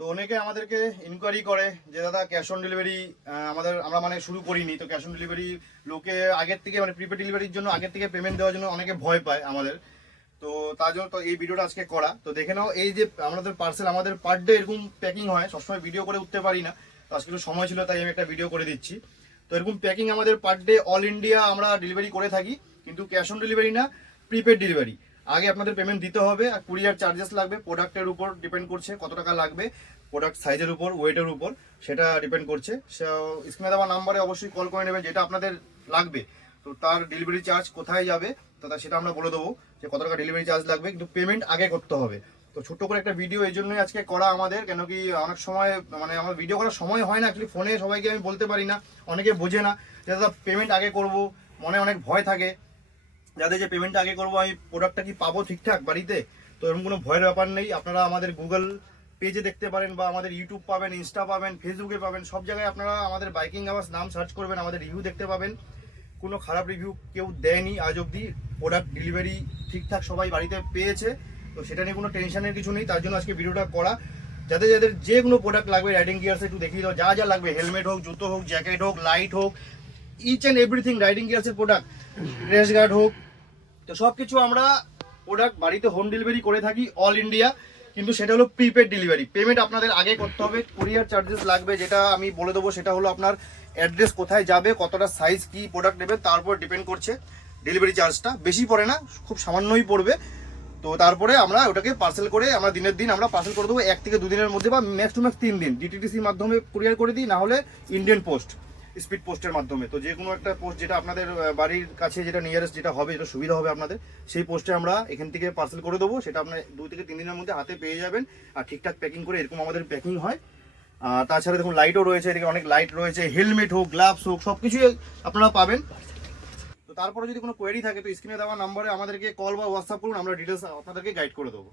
তো অনেকে আমাদেরকে ইনকোয়ারি করে যে দাদা ক্যাশ অন ডেলিভারি আমরা মানে শুরু করিনি, তো ক্যাশ অন ডেলিভারি লোকে আগের থেকে মানে প্রিপেড ডেলিভারির জন্য আগের থেকে পেমেন্ট দেওয়ার জন্য অনেকে ভয় পায় আমাদের। তো তার জন্য তো এই ভিডিওটা আজকে করা। তো দেখে নাও, এই যে আমাদের পার্সেল আমাদের পার ডে এরকম প্যাকিং হয়, সবসময় ভিডিও করে উঠতে পারি না, তো আজকে একটু সময় ছিল তাই আমি একটা ভিডিও করে দিচ্ছি। তো এরকম প্যাকিং আমাদের পার ডে অল ইন্ডিয়া আমরা ডেলিভারি করে থাকি, কিন্তু ক্যাশ অন ডেলিভারি না, প্রিপেড ডেলিভারি। আগে আপনাদের পেমেন্ট দিতে হবে, আর কুরিয়ার চার্জেস লাগবে, প্রোডাক্টের উপর ডিপেন্ড করছে কত টাকা লাগবে, প্রোডাক্ট সাইজের উপর, ওয়েটের উপর সেটা ডিপেন্ড করছে। স্ক্রিনে দেওয়া নাম্বারে অবশ্যই কল করে নেবেন যেটা আপনাদের লাগবে। তো তার ডেলিভারি চার্জ কোথায় যাবে দাদা সেটা আমরা বলে দেবো যে কত টাকা ডেলিভারি চার্জ লাগবে, কিন্তু পেমেন্ট আগে করতে হবে। তো ছোট্ট করে একটা ভিডিও এই জন্যই আজকে করা আমাদের, কেন কি অনেক সময় মানে আমার ভিডিও করার সময় হয় না, অ্যাকচুয়ালি ফোনে সবাইকে আমি বলতে পারি না, অনেকে বোঝে না যে দাদা পেমেন্ট আগে করব, মনে অনেক ভয় থাকে যাদের যে পেমেন্ট আগে করবো আমি প্রোডাক্টটা কি পাবো ঠিকঠাক বাড়িতে। তো এরকম কোনো ভয়ের ব্যাপার নেই, আপনারা আমাদের গুগল পেজে দেখতে পারেন বা আমাদের ইউটিউব পাবেন, ইনস্টা পাবেন, ফেসবুকে পাবেন, সব জায়গায় আপনারা আমাদের বাইকিং আওয়ার্স নাম সার্চ করবেন, আমাদের রিভিউ দেখতে পাবেন। কোনো খারাপ রিভিউ কেউ দেয়নি আজ অবধি, প্রোডাক্ট ডেলিভারি ঠিকঠাক সবাই বাড়িতে পেয়েছে। তো সেটা নিয়ে কোনো টেনশনের কিছু নেই, তার জন্য আজকে ভিডিওটা করা। যাদের যাদের যে কোনো প্রোডাক্ট লাগবে রাইডিং গিয়ার্সে একটু দেখিয়ে দাও, যা যা লাগবে, হেলমেট হোক, জুতো হোক, জ্যাকেট হোক, লাইট হোক, ইচ অ্যান্ড এভরিথিং রাইডিং গিয়ার্সের প্রোডাক্ট, রেস গার্ড হোক, তো সব কিছু আমরা প্রোডাক্ট বাড়িতে হোম ডেলিভারি করে থাকি অল ইন্ডিয়া। কিন্তু সেটা হলো প্রিপেড ডেলিভারি, পেমেন্ট আপনাদের আগে করতে হবে। কুরিয়ার চার্জেস লাগবে, যেটা আমি বলে দেবো, সেটা হলো আপনার অ্যাড্রেস কোথায় যাবে, কতটা সাইজ কি প্রোডাক্ট নেবে তার উপর ডিপেন্ড করছে ডেলিভারি চার্জটা। বেশি পড়ে না, খুব সামান্যই পড়বে। তো তারপরে আমরা ওটাকে পার্সেল করে আমরা দিনের দিন আমরা পার্সেল করে দেবো 1 থেকে 2 দিনের মধ্যে, বা ম্যাক্স টু ম্যাক্স 3 দিন। ডিটিডিসির মাধ্যমে কুরিয়ার করে দিই, না হলে ইন্ডিয়ান পোস্ট, স্পিড পোস্টের মাধ্যমে। তো যে কোনো একটা পোস্ট যেটা আপনাদের বাড়ির কাছে যেটা নিয়ারেস্ট যেটা হবে, যেটা সুবিধা হবে আপনাদের, সেই পোস্টে আমরা এখান থেকে পার্সেল করে দেবো। সেটা আপনার 2 থেকে 3 দিনের মধ্যে হাতে পেয়ে যাবেন। আর ঠিকঠাক প্যাকিং করে এরকম আমাদের প্যাকিং হয়। তাছাড়া দেখুন লাইটও রয়েছে, এদিকে অনেক লাইট রয়েছে, হেলমেট হোক, গ্লাভস হোক, সব কিছুই আপনারা পাবেন। তো তারপরে যদি কোনো কোয়েরি থাকে তো স্ক্রিনে দেওয়া নাম্বারে আমাদেরকে কল বা হোয়াটসঅ্যাপ করুন, আমরা ডিটেলস আপনাদেরকে গাইড করে দেবো।